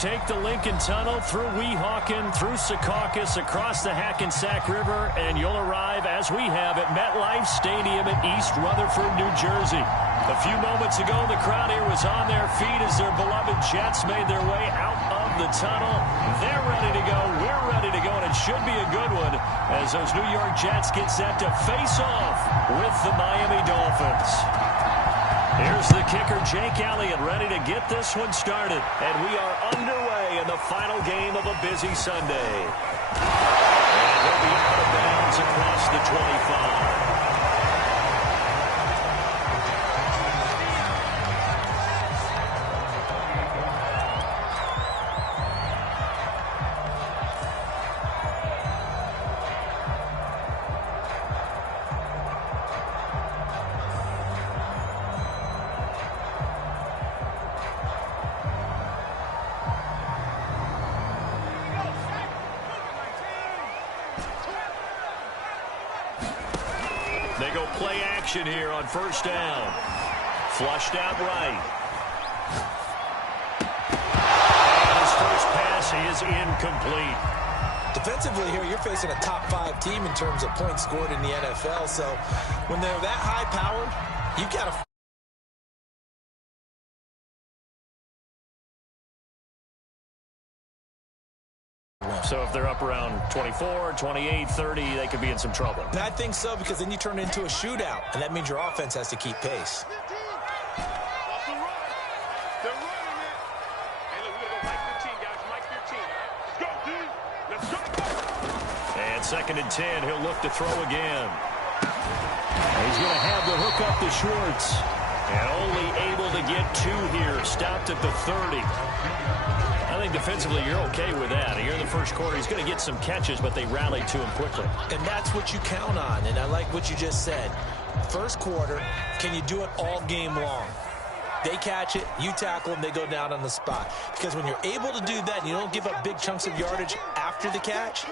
take the Lincoln Tunnel through Weehawken, through Secaucus, across the Hackensack River, and you'll arrive, as we have, at MetLife Stadium in East Rutherford, New Jersey. A few moments ago, the crowd here was on their feet as their beloved Jets made their way out of the tunnel. They're ready to go. We're ready to go, and it should be a good one as those New York Jets get set to face off with the Miami Dolphins. Here's the kicker, Jake Elliott, ready to get this one started. And we are underway in the final game of a busy Sunday. And he'll be out of bounds across the 25. They go play action here on first down. Flushed out right. And his first pass is incomplete. Defensively here, you're facing a top-5 team in terms of points scored in the NFL. So when they're that high-powered, you've got to... So if they're up around 24, 28, 30, they could be in some trouble. And I think so, because then you turn it into a shootout, and that means your offense has to keep pace. And 2nd and 10, he'll look to throw again. He's going to have the hook up to Schwartz. And only able to get 2 here, stopped at the 30. I think defensively you're okay with that. Here in the first quarter, he's going to get some catches, but they rallied to him quickly. And that's what you count on, and I like what you just said. First quarter, can you do it all game long? They catch it, you tackle them, they go down on the spot. Because when you're able to do that and you don't give up big chunks of yardage after the catch,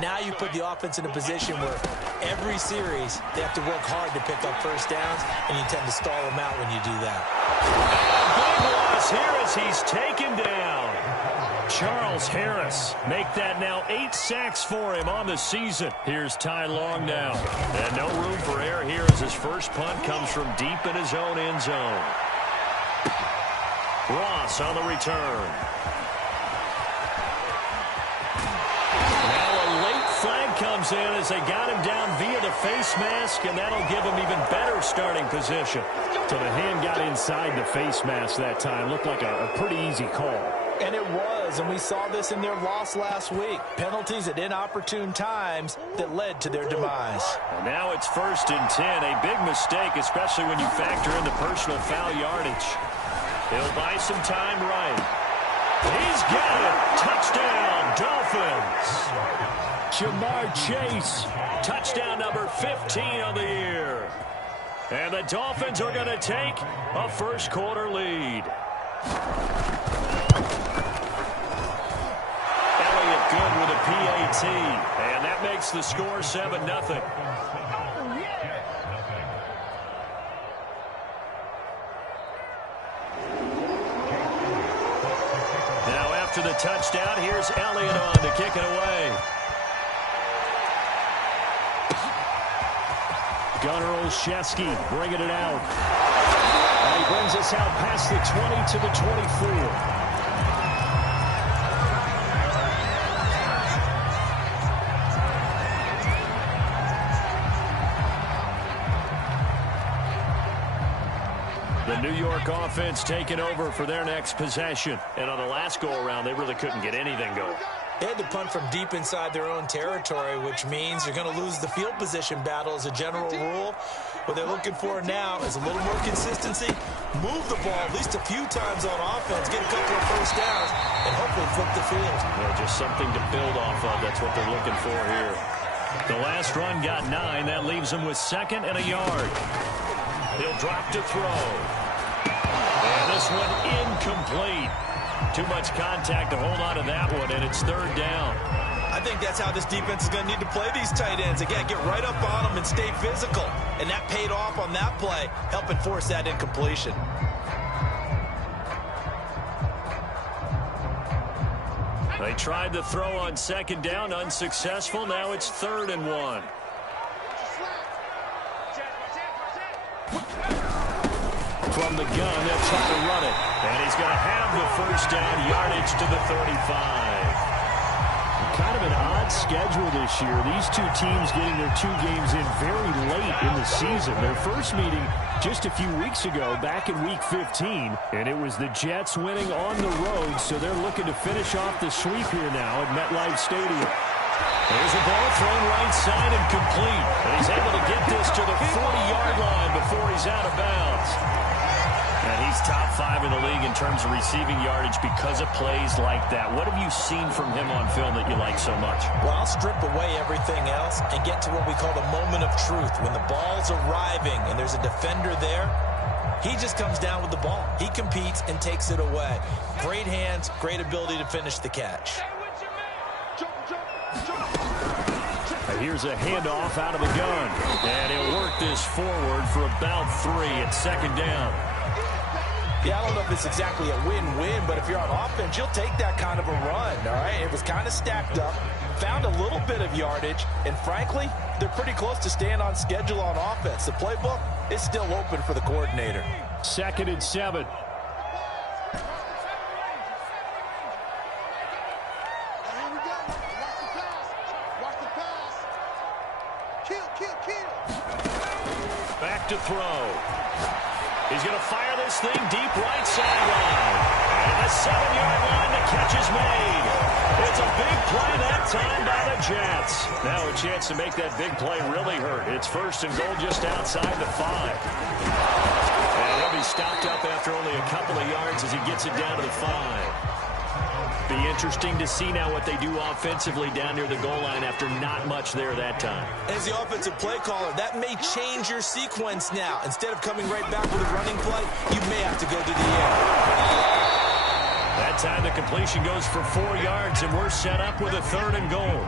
now you put the offense in a position where every series they have to work hard to pick up first downs, and you tend to stall them out when you do that. And a big loss here as he's taken down. Charles Harris make that now 8 sacks for him on the season. Here's Ty Long now. And no room for error here as his first punt comes from deep in his own end zone. Ross on the return. Now a late flag comes in as they got him down via the face mask, and that'll give him even better starting position. So the hand got inside the face mask that time. Looked like a pretty easy call. And it was, and we saw this in their loss last week. Penalties at inopportune times that led to their demise. And now it's 1st and 10. A big mistake, especially when you factor in the personal foul yardage. He'll buy some time right. He's got it. Touchdown, Dolphins. Jamar Chase, touchdown number 15 on the year. And the Dolphins are going to take a first quarter lead. Elliott good with a PAT, and that makes the score 7-0. Now after the touchdown, here's Elliott on to kick it away. Gunnar Olszewski bringing it out. And he brings us out past the 20 to the 24. The New York offense taking over for their next possession. And on the last go-around, they really couldn't get anything going. They had to punt from deep inside their own territory, which means you're going to lose the field position battle as a general rule. What they're looking for now is a little more consistency, move the ball at least a few times on offense, get a couple of first downs, and hopefully flip the field. Yeah, just something to build off of. That's what they're looking for here. The last run got 9. That leaves them with 2nd and a yard. He'll drop to throw. And this one incomplete. Too much contact to hold on to that one, and it's 3rd down. I think that's how this defense is going to need to play these tight ends. Again, get right up on them and stay physical. And that paid off on that play, helping force that incompletion. They tried to throw on second down, unsuccessful. Now it's 3rd and 1. From the gun, they'll try to run it. And he's going to have the first down, yardage to the 35. Kind of an odd schedule this year. These two teams getting their 2 games in very late in the season. Their first meeting just a few weeks ago, back in Week 15, and it was the Jets winning on the road, so they're looking to finish off the sweep here now at MetLife Stadium. There's a ball thrown right side and complete, and he's able to get this to the 40-yard line before he's out of bounds. And he's top 5 in the league in terms of receiving yardage because of plays like that. What have you seen from him on film that you like so much? Well, I'll strip away everything else and get to what we call the moment of truth. When the ball's arriving and there's a defender there, he just comes down with the ball. He competes and takes it away. Great hands, great ability to finish the catch. Here's a handoff out of the gun. And he'll work this forward for about 3 at 2nd down. Yeah, I don't know if it's exactly a win-win, but if you're on offense, you'll take that kind of a run, all right? It was kind of stacked up, found a little bit of yardage, and frankly, they're pretty close to staying on schedule on offense. The playbook is still open for the coordinator. 2nd and 7. Back to throw. He's going to fire this thing deep right sideline. And the 7-yard line, the catch is made. It's a big play that time by the Jets. Now a chance to make that big play really hurt. It's 1st and goal just outside the 5. And he'll be stopped up after only a couple of yards as he gets it down to the 5. Be interesting to see now what they do offensively down near the goal line after not much there that time. As the offensive play caller, that may change your sequence now. Instead of coming right back with a running play, you may have to go to the air. That time the completion goes for 4 yards, and we're set up with a 3rd and goal.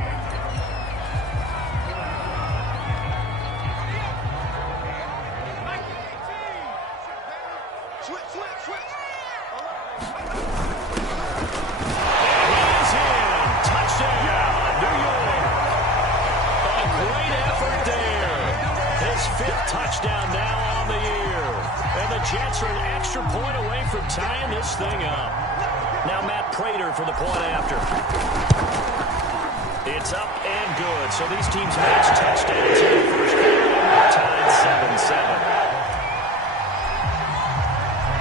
Touchdown now on the year. And the Jets are an extra point away from tying this thing up. Now Matt Prater for the point after. It's up and good. So these teams match touchdowns in the first quarter. Tied 7-7.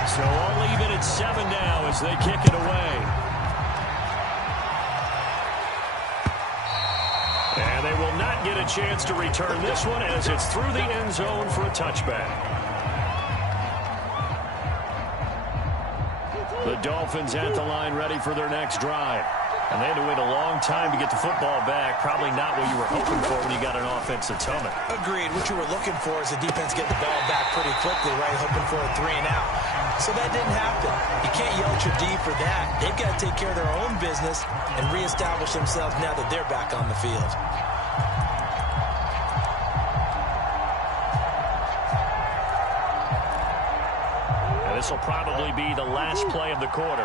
So all even at 7 now as they kick it away. And they will not get a chance to return this one as it's through the end zone for a touchback. The Dolphins at the line ready for their next drive. And they had to wait a long time to get the football back. Probably not what you were hoping for when you got an offensive helmet. Agreed. What you were looking for is the defense get the ball back pretty quickly, right? Hoping for a 3 and out. So that didn't happen. You can't yell at your D for that. They've got to take care of their own business and reestablish themselves now that they're back on the field. And this will probably be the last play of the quarter.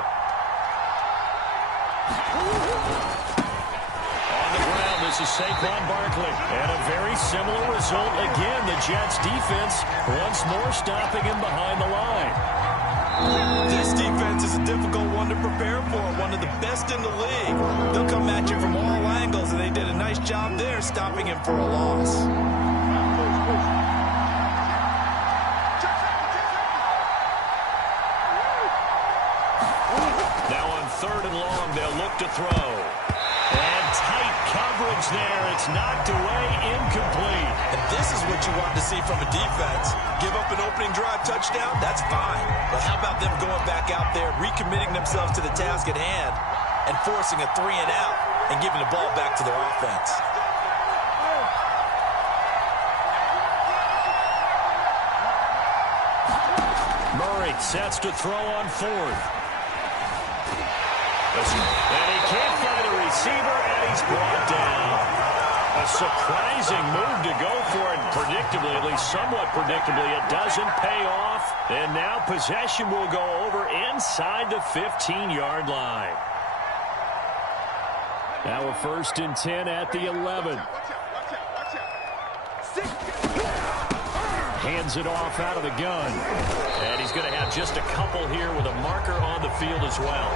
On the ground, this is Saquon Barkley. And a very similar result. Again, the Jets defense once more stopping him behind the line. This defense is a difficult one to prepare for. One of the best in the league. They'll come at you from all angles, and they did a nice job there stopping him for a loss. Now on 3rd and long, they'll look to throw. And tight coverage there. It's knocked away, incomplete. And this is what you want to see from a defense. Give up an opening drive touchdown, that's fine. But how about them going back out there, recommitting themselves to the task at hand, and forcing a 3 and out, and giving the ball back to their offense. Murray sets to throw on 4th. And he can't find a receiver, and he's brought down. A surprising move to go for it, predictably, at least somewhat predictably. It doesn't pay off, and now possession will go over inside the 15-yard line. Now a 1st and 10 at the 11. Hands it off out of the gun. And he's going to have just a couple here with a marker on the field as well.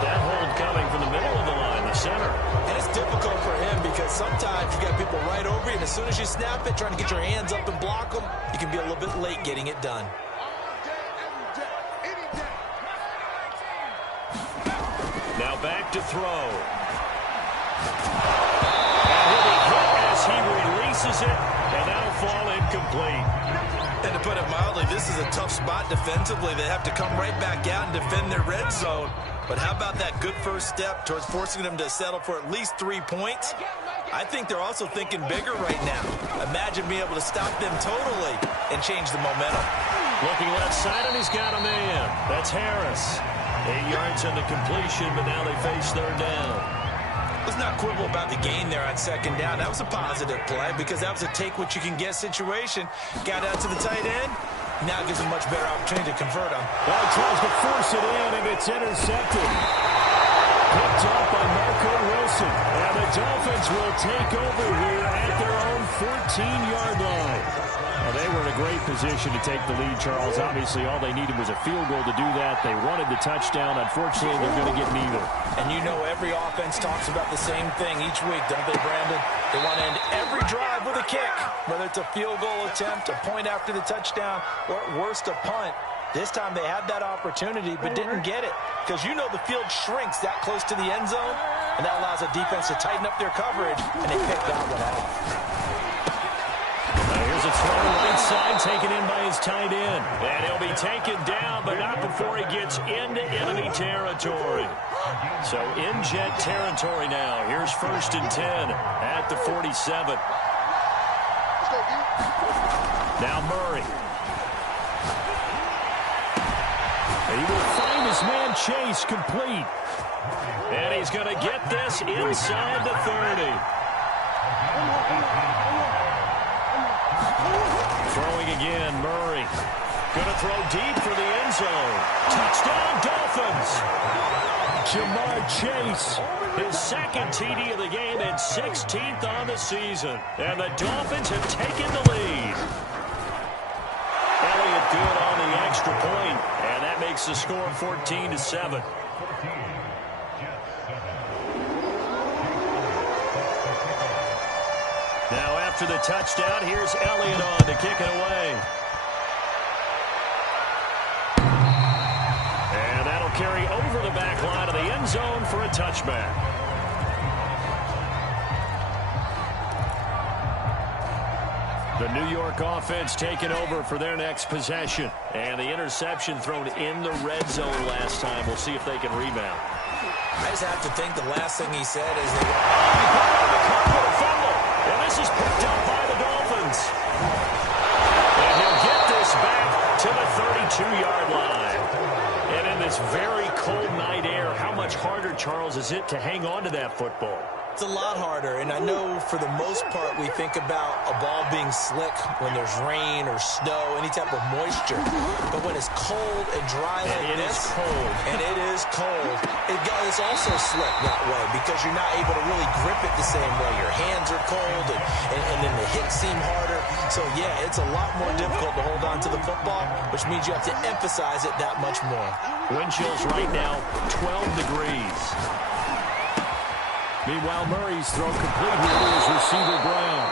That hold coming from the middle of the line, the center. And it's difficult for him because sometimes you got people right over you, and as soon as you snap it, trying to get your hands up and block them, you can be a little bit late getting it done. Now back to throw. And he'll be hit as he releases it, and that'll fall incomplete. And to put it mildly, this is a tough spot defensively. They have to come right back out and defend their red zone. But how about that good first step towards forcing them to settle for at least 3 points? I think they're also thinking bigger right now. Imagine being able to stop them totally and change the momentum. Looking left side, and he's got a man. That's Harris. 8 yards on the completion, but now they face 3rd down. Let's not quibble about the gain there on 2nd down. That was a positive play because that was a take-what-you-can-get situation. Got out to the tight end. Now it gives him a much better opportunity to convert him. Well, he tries to force it in, and it's intercepted. Picked up by Marco Wilson. And the Dolphins will take over here at their own 14-yard line. Well, they were in a great position to take the lead, Charles. Obviously, all they needed was a field goal to do that. They wanted the touchdown. Unfortunately, they're going to get neither. And you know every offense talks about the same thing each week, don't they, Brandon? They want to end every drive with a kick, whether it's a field goal attempt, a point after the touchdown, or at worst, a punt. This time they had that opportunity but didn't get it because you know the field shrinks that close to the end zone, and that allows a defense to tighten up their coverage, and they picked that one off. Here's a throw right side taken in by his tight end. And he'll be taken down, but not before he gets into enemy territory. So in Jet territory now. Here's 1st and 10 at the 47. Now Murray. He will find his man Chase complete. And he's going to get this inside the 30. Throwing again, Murray. Going to throw deep for the end zone. Touchdown, Dolphins. Jamar Chase, his 2nd TD of the game and 16th on the season. And the Dolphins have taken the lead. Elliott good on the extra point, and that makes the score 14-7. Now after the touchdown, here's Elliott on to kick it away. And that'll carry over the back line of the end zone for a touchback. The New York offense taking over for their next possession. And the interception thrown in the red zone last time. We'll see if they can rebound. I just have to think the last thing he said is they and this is picked up by the Dolphins. And he'll get this back to the 32-yard line. And in this very cold night air, how much harder, Charles, is it to hang on to that football? It's a lot harder, and I know for the most part we think about a ball being slick when there's rain or snow, any type of moisture. But when it's cold and dry like this, and it is cold, it's also slick that way because you're not able to really grip it the same way. Your hands are cold, and then the hits seem harder. So, yeah, it's a lot more difficult to hold on to the football, which means you have to emphasize it that much more. Wind chills right now, 12 degrees. Meanwhile, Murray's throw complete here to his receiver, Brown.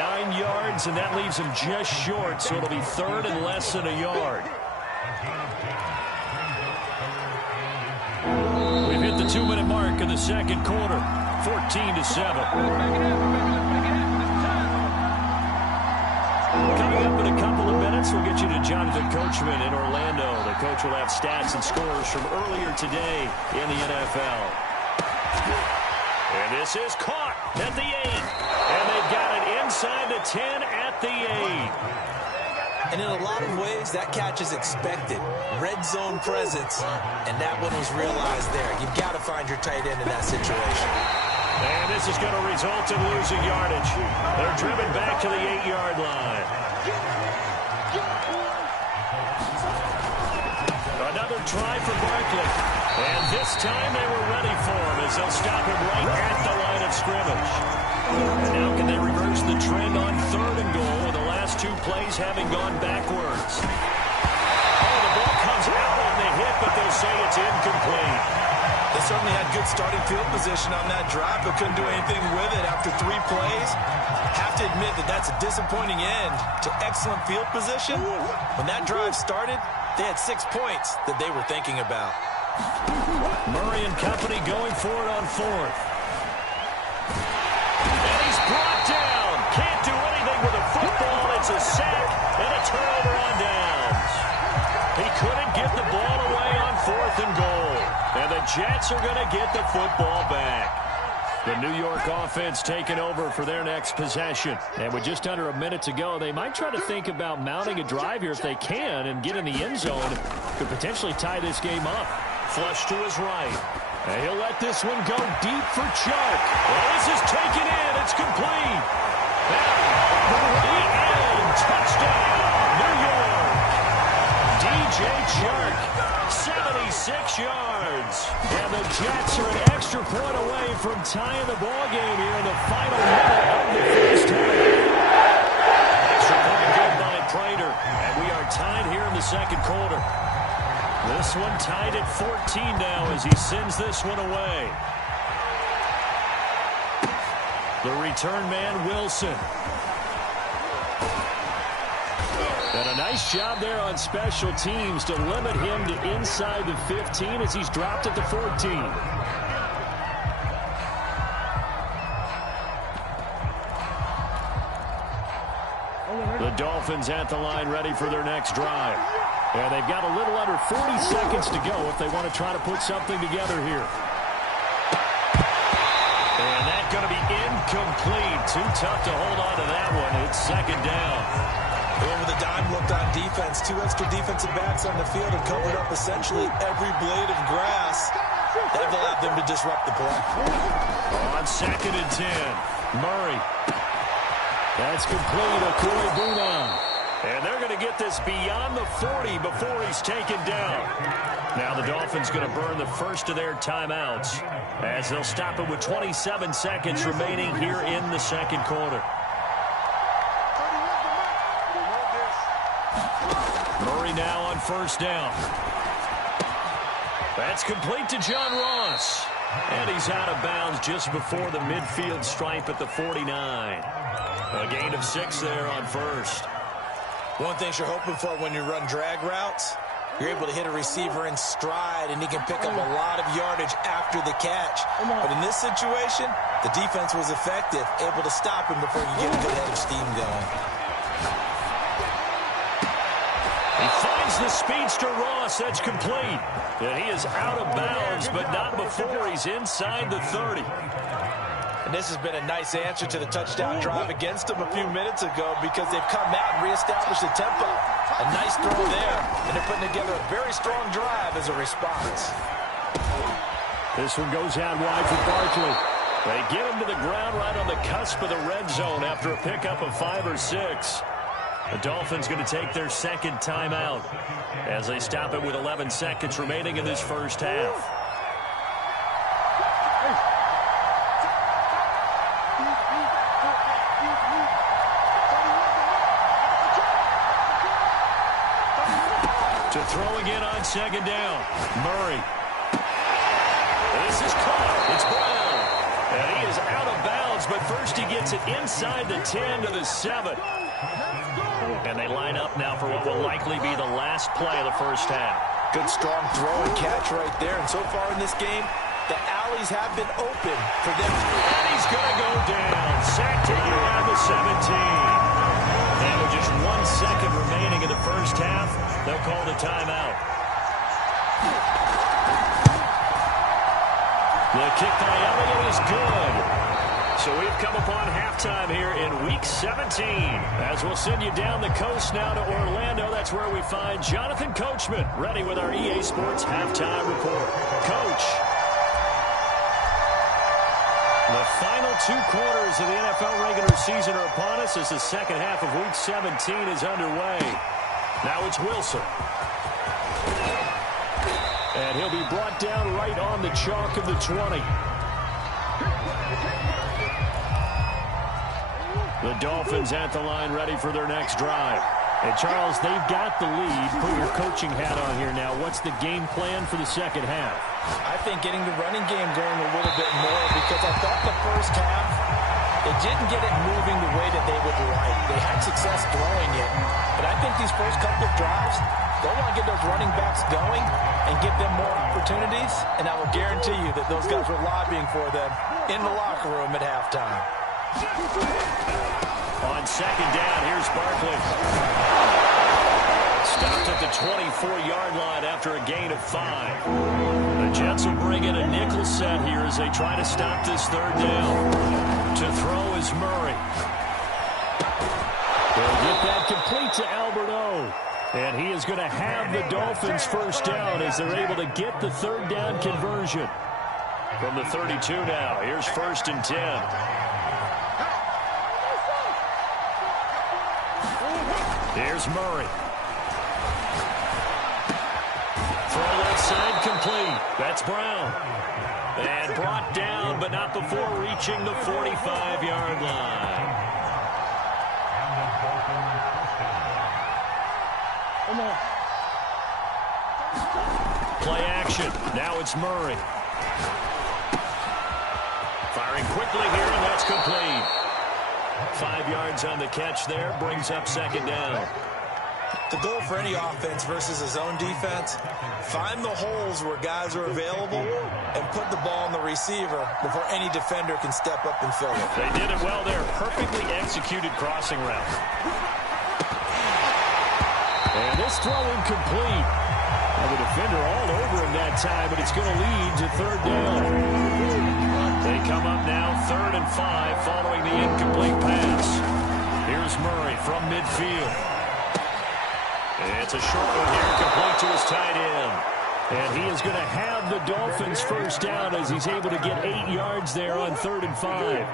9 yards, and that leaves him just short, so it'll be 3rd and less than a yard. We've hit the 2-minute mark in the 2nd quarter, 14-7. Coming up in a couple of minutes, we'll get you to Jonathan Coachman in Orlando. The coach will have stats and scores from earlier today in the NFL. And this is caught at the 8. And they've got it inside the 10 at the 8. And in a lot of ways, that catch is expected. Red zone presence, and that one was realized there. You've got to find your tight end in that situation. And this is going to result in losing yardage. They're driven back to the 8-yard line. Another another try for Barkley. And this time they were ready for him as they'll stop him right at the line of scrimmage. And now can they reverse the trend on 3rd and goal with the last 2 plays having gone backwards? Oh, the ball comes out on the hit, but they'll say it's incomplete. They certainly had good starting field position on that drive, but couldn't do anything with it after 3 plays. Have to admit that that's a disappointing end to excellent field position. When that drive started, they had 6 points that they were thinking about. Murray and company going for it on 4th. And he's brought down. Can't do anything with a football. It's a sack and a turnover on downs. He couldn't get the ball away on 4th and goal. And the Jets are going to get the football back. The New York offense taking over for their next possession. And with just under a minute to go, they might try to think about mounting a drive here if they can and get in the end zone. Could potentially tie this game up. Flush to his right. And he'll let this one go deep for Chark. Well, this is taken in. It's complete. The end. Touchdown, New York. DJ Chark, 76 yards. And the Jets are an extra point away from tying the ball game here in the final minute of the first half. Extra point good by Prater. And we are tied here in the second quarter. This one tied at 14 now as he sends this one away. The return man, Wilson. And a nice job there on special teams to limit him to inside the 15 as he's dropped at the 14. The Dolphins at the line ready for their next drive. And they've got a little under 40 seconds to go if they want to try to put something together here. And that's going to be incomplete. Too tough to hold on to that one. It's second down. Over the dime looked on defense. 2 extra defensive backs on the field and covered up essentially every blade of grass. That allowed them to disrupt the play. On 2nd and 10, Murray. That's complete. Okui Buna. And they're going to get this beyond the 40 before he's taken down. Now the Dolphins going to burn the first of their timeouts as they'll stop it with 27 seconds remaining here in the second quarter. Murray now on 1st down. That's complete to John Ross. And he's out of bounds just before the midfield stripe at the 49. A gain of 6 there on 1st. One thing you're hoping for when you run drag routes, you're able to hit a receiver in stride, and he can pick up a lot of yardage after the catch. But in this situation, the defense was effective, able to stop him before you get a good head of steam going. He finds the speedster Ross. That's complete. And he is out of bounds, but not before he's inside the 30. And this has been a nice answer to the touchdown drive against them a few minutes ago because they've come out and reestablished the tempo. A nice throw there, and they're putting together a very strong drive as a response. This one goes out wide for Barkley. They get him to the ground right on the cusp of the red zone after a pickup of 5 or 6. The Dolphins going to take their second timeout as they stop it with 11 seconds remaining in this first half. To throw again on 2nd down. Murray. This is caught. It's Brown. And he is out of bounds, but first he gets it inside the 10 to the 7. And they line up now for what will likely be the last play of the first half. Good strong throw and catch right there. And so far in this game, the alleys have been open for them. And he's going to go down. Sacked down around the 17. And with just 1 second remaining in the first half, they'll call the timeout. The kick by Elliott is good. So we've come upon halftime here in Week 17. As we'll send you down the coast now to Orlando. That's where we find Jonathan Coachman ready with our EA Sports Halftime Report. Coach. The final 2 quarters of the NFL regular season are upon us as the second half of Week 17 is underway. Now it's Wilson. And he'll be brought down right on the chalk of the 20. The Dolphins at the line ready for their next drive. And, Charles, they've got the lead. Put your coaching hat on here now. What's the game plan for the second half? I think getting the running game going a little bit more, because I thought the first half, they didn't get it moving the way that they would like. They had success throwing it. But I think these first couple of drives, they'll want to get those running backs going and give them more opportunities. And I will guarantee you that those guys were lobbying for them in the locker room at halftime. On second down, here's Barkley. Stopped at the 24-yard line after a gain of 5. The Jets will bring in a nickel set here as they try to stop this third down. To throw is Murray. They'll get that complete to Albert O. And he is going to have the Dolphins first down as they're able to get the third down conversion. From the 32 now, here's 1st and 10. Here's Murray. Throw left side complete. That's Brown. And brought down, but not before reaching the 45-yard line. Play action. Now it's Murray. Firing quickly here, and that's complete. 5 yards on the catch there, brings up second down. The goal for any offense versus a zone defense, find the holes where guys are available and put the ball on the receiver before any defender can step up and fill it. They did it well there. Perfectly executed crossing route. And this throw incomplete. The defender all over him that time, but it's going to lead to third down. They come up now 3rd and 5 following the incomplete pass. Here's Murray from midfield. It's a short one here, complete to his tight end. And he is going to have the Dolphins first down as he's able to get 8 yards there on 3rd and 5.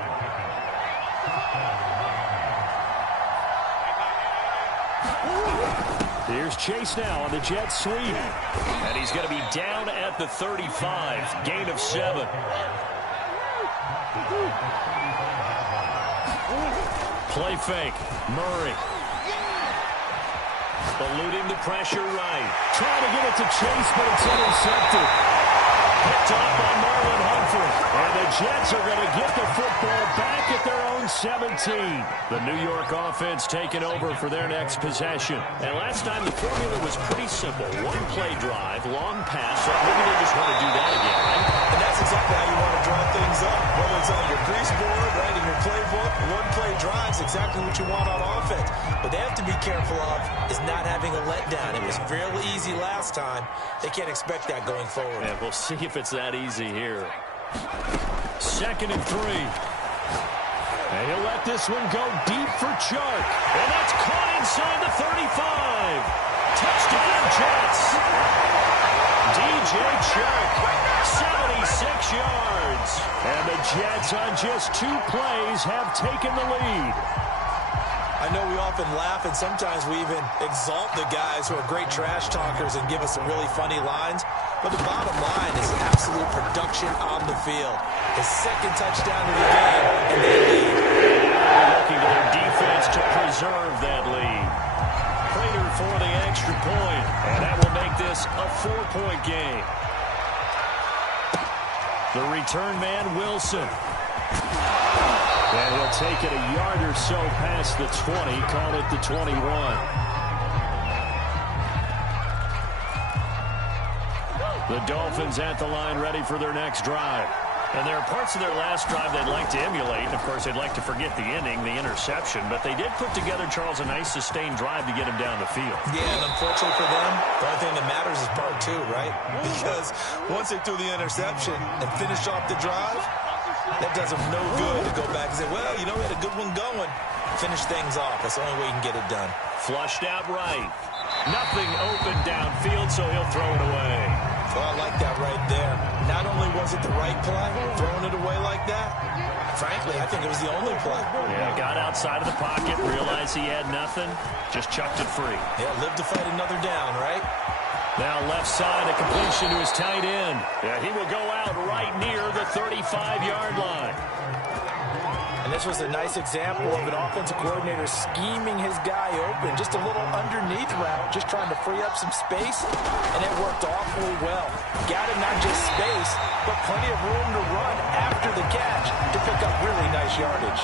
Here's Chase now on the jet sweep. And he's going to be down at the 35. Gain of 7. Play fake. Murray. Eluding the pressure right. Trying to get it to Chase, but it's intercepted. Picked off by Marlon Humphrey. And the Jets are going to get the football back at their own 17. The New York offense taking over for their next possession. And last time the formula was pretty simple. One play drive, long pass. So maybe they just want to do that again, right? And that's exactly how you want to draw things up. Whether it's on your grease board, right, in your playbook, one play drive is exactly what you want on offense. What they have to be careful of is not having a letdown. It was fairly easy last time. They can't expect that going forward. And we'll see if it's that easy here. 2nd and 3. And he'll let this one go deep for Chark. And that's caught inside the 35. Touchdown, Jets. DJ Chark, 76 yards. And the Jets on just 2 plays have taken the lead. I know we often laugh, and sometimes we even exalt the guys who are great trash talkers and give us some really funny lines. But the bottom line is absolute production on the field. His 2nd touchdown of the game, and they lead. Looking to their defense to preserve that lead. Prater for the extra point, and that will make this a 4-point game. The return man, Wilson. And he'll take it a yard or so past the 20, call it the 21. The Dolphins at the line ready for their next drive. And there are parts of their last drive they'd like to emulate. Of course, they'd like to forget the inning, the interception. But they did put together, Charles, a nice sustained drive to get him down the field. Yeah, and unfortunately for them, the only thing that matters is part 2, right? Because once they threw the interception and finished off the drive, that does them no good to go back and say, well, you know, we had a good one going. Finish things off. That's the only way you can get it done. Flushed out right. Nothing open downfield, so he'll throw it away. Well, I like that right there. Not only was it the right play, throwing it away like that, frankly, I think it was the only play. Yeah, got outside of the pocket, realized he had nothing, just chucked it free. Yeah, live to fight another down, right? Now left side, a completion to his tight end. Yeah, he will go out right near the 35-yard line. And this was a nice example of an offensive coordinator scheming his guy open. Just a little underneath route, just trying to free up some space, and it worked awfully well. Got him not just space, but plenty of room to run after the catch to pick up really nice yardage.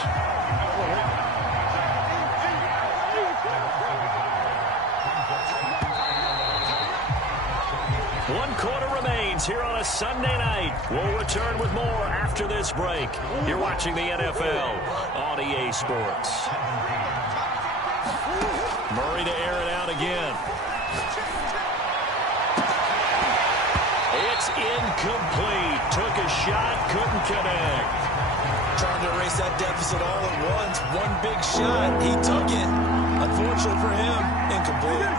One quarter remains here on a Sunday night. We'll return with more after this break. You're watching the NFL on EA Sports. Murray to air it out again. It's incomplete. Took a shot, couldn't connect. Trying to erase that deficit all at once. One big shot. He took it. Unfortunately for him, incomplete.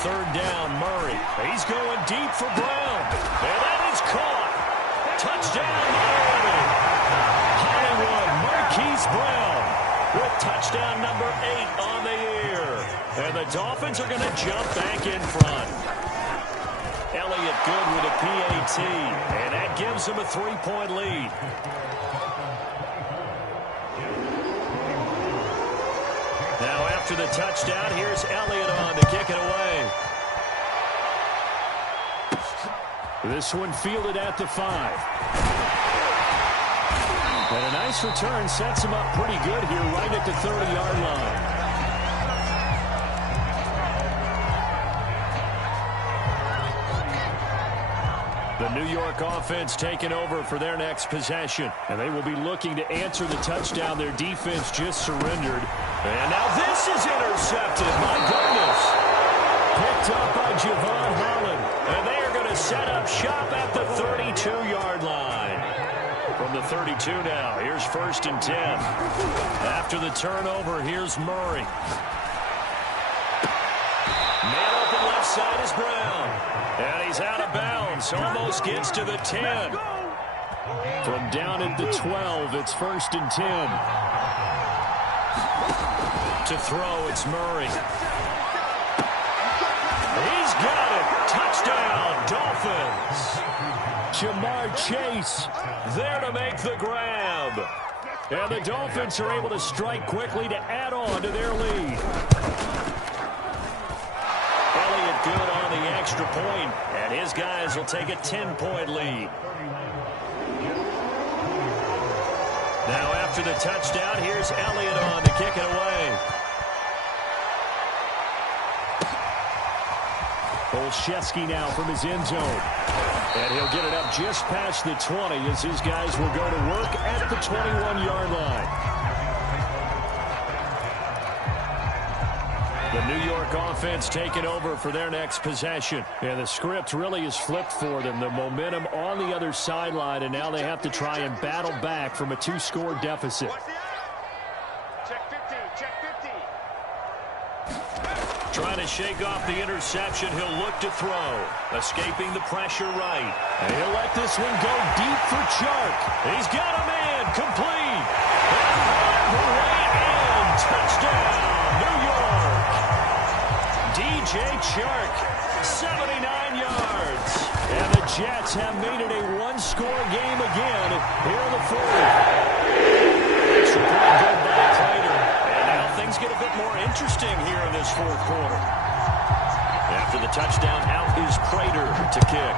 Third down, Murray. He's going deep for Brown. And that is caught. Touchdown, Miami. Hollywood Marquise Brown with touchdown number 8 on the year. And the Dolphins are going to jump back in front. Elliott good with a PAT. And that gives him a 3-point lead. Now after the touchdown, here's Elliott on to kick it away. This one fielded at the 5. And a nice return sets him up pretty good here right at the 30-yard line. The New York offense taking over for their next possession. And they will be looking to answer the touchdown their defense just surrendered. And now this is intercepted. My goodness. Picked up by Javon Holland. And they are going to set up shop at the 32-yard line. From the 32 now, here's 1st and 10. After the turnover, here's Murray. Man open left side is Brown. And he's out of bounds. Almost gets to the 10. From down at the 12, it's 1st and 10. To throw, it's Murray. He's got it. Touchdown, Dolphins. Jamar Chase there to make the grab. And the Dolphins are able to strike quickly to add on to their lead. Elliott good on the extra point, and his guys will take a 10-point lead. Now after the touchdown, here's Elliott on to kick it away. Olszewski now from his end zone. And he'll get it up just past the 20 as his guys will go to work at the 21-yard line. The New York offense taking over for their next possession. And the script really is flipped for them. The momentum on the other sideline, and now they have to try and battle back from a 2-score deficit. Trying to shake off the interception. He'll look to throw. Escaping the pressure right. And he'll let this one go deep for Chark. He's got a man. Complete. And the way in. Touchdown, New York. DJ Chark, 79 yards. And the Jets have made it a 1-score game again here in the fourth. Extra point good by Prater. And now things get a bit more interesting here in this fourth quarter. After the touchdown, out is Prater to kick.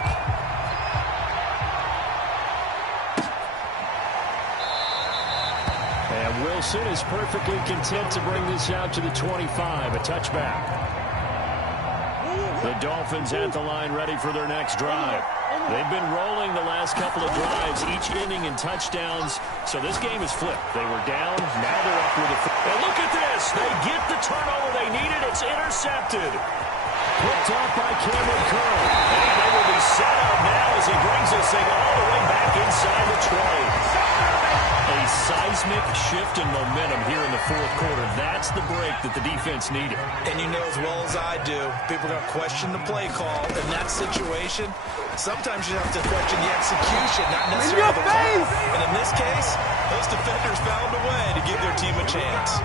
And Wilson is perfectly content to bring this out to the 25, a touchback. The Dolphins at the line ready for their next drive. They've been rolling the last couple of drives, each inning in touchdowns, so this game is flipped. They were down, now they're up with a... And look at this! They get the turnover they needed. It's intercepted. Picked off by Cameron Curl. And they will be set up now as he brings this thing all the way back inside the 20. A seismic shift in momentum here in the fourth quarter. That's the break that the defense needed. And you know as well as I do, people are going to question the play call. In that situation, sometimes you have to question the execution, not necessarily the call. And in this case, those defenders found a way to a chance.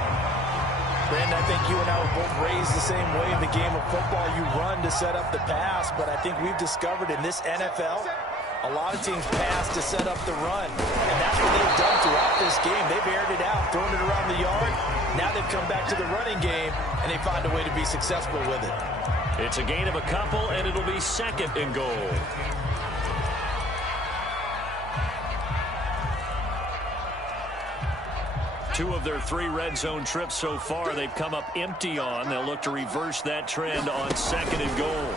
Brandon, I think you and I were both raised the same way in the game of football. You run to set up the pass, but I think we've discovered in this NFL, a lot of teams pass to set up the run. And that's what they've done throughout this game. They've aired it out, thrown it around the yard. Now they've come back to the running game, and they find a way to be successful with it. It's a gain of a couple, and it'll be 2nd and goal. Two of their 3 red zone trips so far, they've come up empty on. They'll look to reverse that trend on 2nd and goal.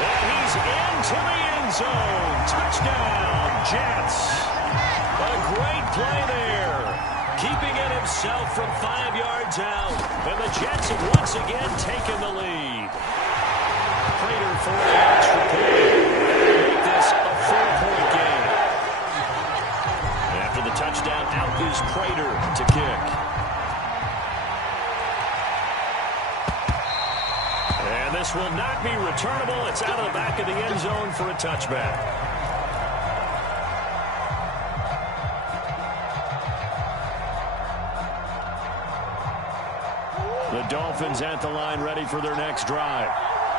And he's into the end zone. Touchdown, Jets. A great play there. Keeping it himself from 5 yards out. And the Jets have once again taken the lead. Prater for the extra point. Make this a 4-point game. After the touchdown, out is Prater to kick. And this will not be returnable. It's out of the back of the end zone for a touchback. The Dolphins at the line ready for their next drive.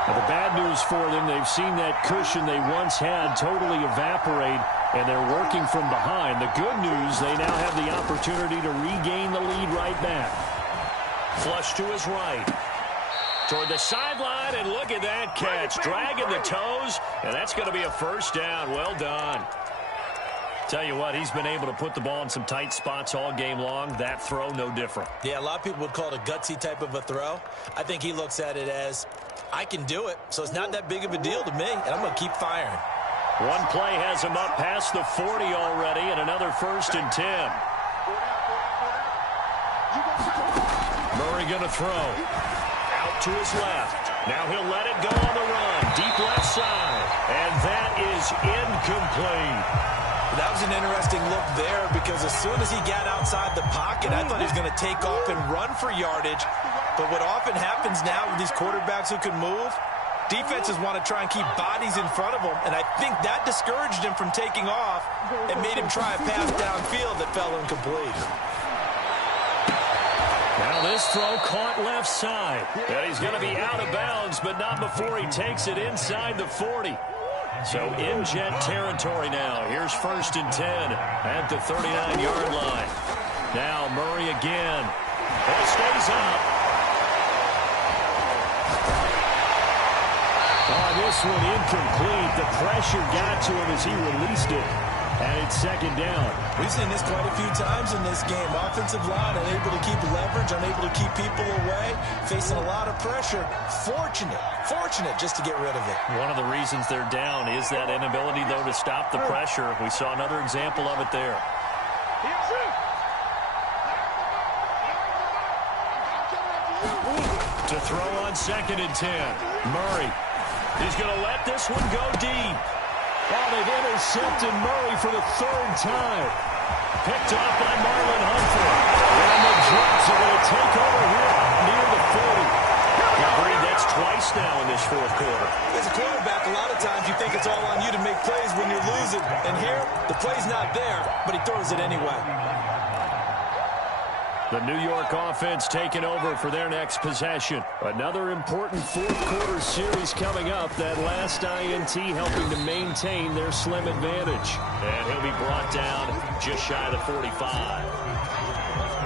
Now, the bad news for them, they've seen that cushion they once had totally evaporate, and they're working from behind. The good news, they now have the opportunity to regain the lead right back. Flush to his right. Toward the sideline, and look at that catch. Dragging the toes, and that's going to be a first down. Well done. Tell you what, he's been able to put the ball in some tight spots all game long. That throw, no different. Yeah, a lot of people would call it a gutsy type of a throw. I think he looks at it as, I can do it, so it's not that big of a deal to me, and I'm going to keep firing. One play has him up past the 40 already, and another 1st and 10. Murray going to throw. Out to his left. Now he'll let it go on the run. Deep left side. And that is incomplete. That was an interesting look there because as soon as he got outside the pocket, I thought he was going to take off and run for yardage. But what often happens now with these quarterbacks who can move, defenses want to try and keep bodies in front of them, and I think that discouraged him from taking off and made him try a pass downfield that fell incomplete. Now this throw caught left side. And he's going to be out of bounds, but not before he takes it inside the 40. So in Jet territory now. Here's 1st and 10 at the 39-yard line. Now Murray again. It stays up. This one incomplete. The pressure got to him as he released it. And it's 2nd down. We've seen this quite a few times in this game. Offensive line unable to keep leverage, unable to keep people away, facing a lot of pressure. Fortunate just to get rid of it. One of the reasons they're down is that inability, though, to stop the pressure. We saw another example of it there. To throw on 2nd and 10. Murray. He's going to let this one go deep. Oh, they've intercepted Murray for the 3rd time. Picked off by Marlon Humphrey. And the Jets are going to take over here near the 40. Agreed, that's twice now in this 4th quarter. As a quarterback, a lot of times you think it's all on you to make plays when you're losing. And here, the play's not there, but he throws it anyway. The New York offense taking over for their next possession. Another important 4th quarter series coming up. That last INT helping to maintain their slim advantage. And he'll be brought down just shy of the 45.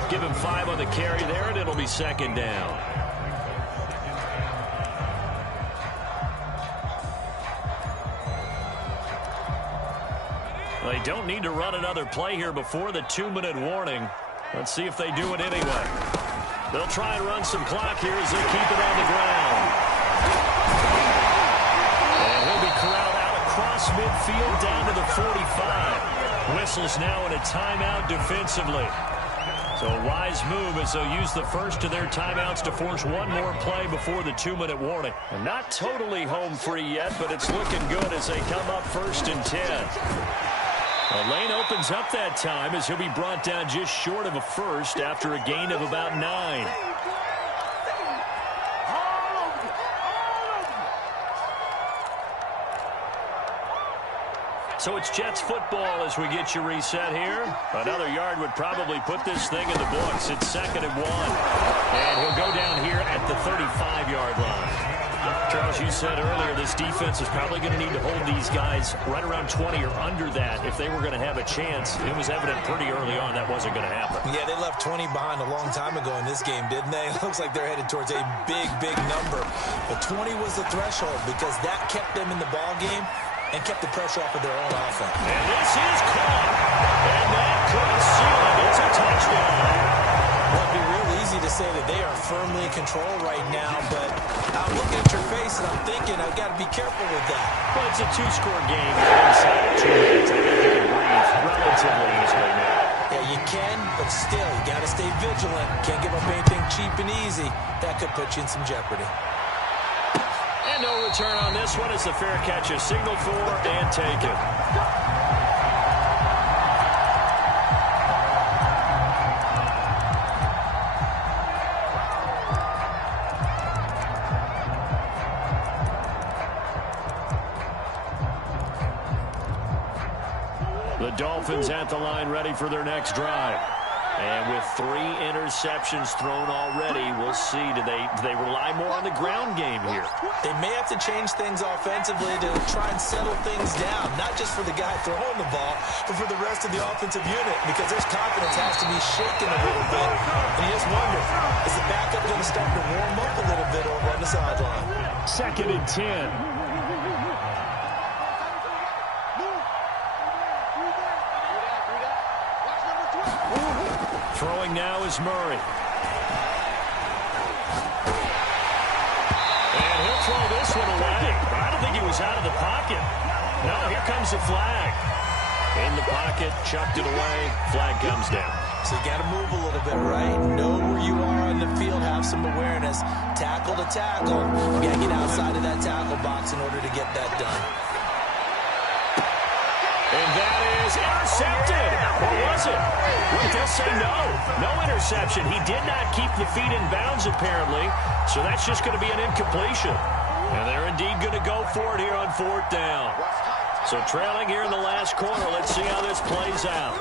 Give him 5 on the carry there, and it'll be 2nd down. They don't need to run another play here before the 2-minute warning. Let's see if they do it anyway. They'll try and run some clock here as they keep it on the ground. And he'll be corralled out across midfield down to the 45. Whistles now in a timeout defensively. So a wise move as they'll use the first of their timeouts to force one more play before the 2-minute warning. And not totally home free yet, but it's looking good as they come up 1st and 10. The lane opens up that time as he'll be brought down just short of a first after a gain of about 9. So it's Jets football as we get you reset here. Another yard would probably put this thing in the books. It's 2nd and 1. And he'll go down here at the 35-yard line. Charles, you said earlier this defense is probably going to need to hold these guys right around 20 or under that if they were going to have a chance. It was evident pretty early on that wasn't going to happen. Yeah, they left 20 behind a long time ago in this game, didn't they? It looks like they're headed towards a big, big number. But 20 was the threshold because that kept them in the ball game and kept the pressure off of their own offense. And this is caught. And that could seal it. It's a touchdown. Well, it'd be real easy to say that they are firmly in control right now, but I'm looking at your face and I'm thinking I've got to be careful with that. Well, it's a 2-score game. Inside of 2 minutes, I think you can breathe relatively easily now. Yeah, you can, but still, you got to stay vigilant. Can't give up anything cheap and easy. That could put you in some jeopardy. And no return on this one. It's a fair catch, a signal for, and take it. The Dolphins at the line ready for their next drive. And with 3 interceptions thrown already, we'll see. Do they rely more on the ground game here? They may have to change things offensively to try and settle things down, not just for the guy throwing the ball, but for the rest of the offensive unit, because their confidence has to be shaken a little bit. And you just wonder, is the backup going to start to warm up a little bit over on the sideline? 2nd and 10. Throwing now is Murray. And he'll throw this one away. I don't think he was out of the pocket. No, here comes the flag. In the pocket, chucked it away. Flag comes down. So you got to move a little bit, right? Know where you are on the field, have some awareness. Tackle to tackle. You got to get outside of that tackle box in order to get that done. And that is intercepted. Or was it? They'll say no. No interception. He did not keep the feet in bounds, apparently. So that's just going to be an incompletion. And they're indeed going to go for it here on 4th down. So trailing here in the last quarter. Let's see how this plays out.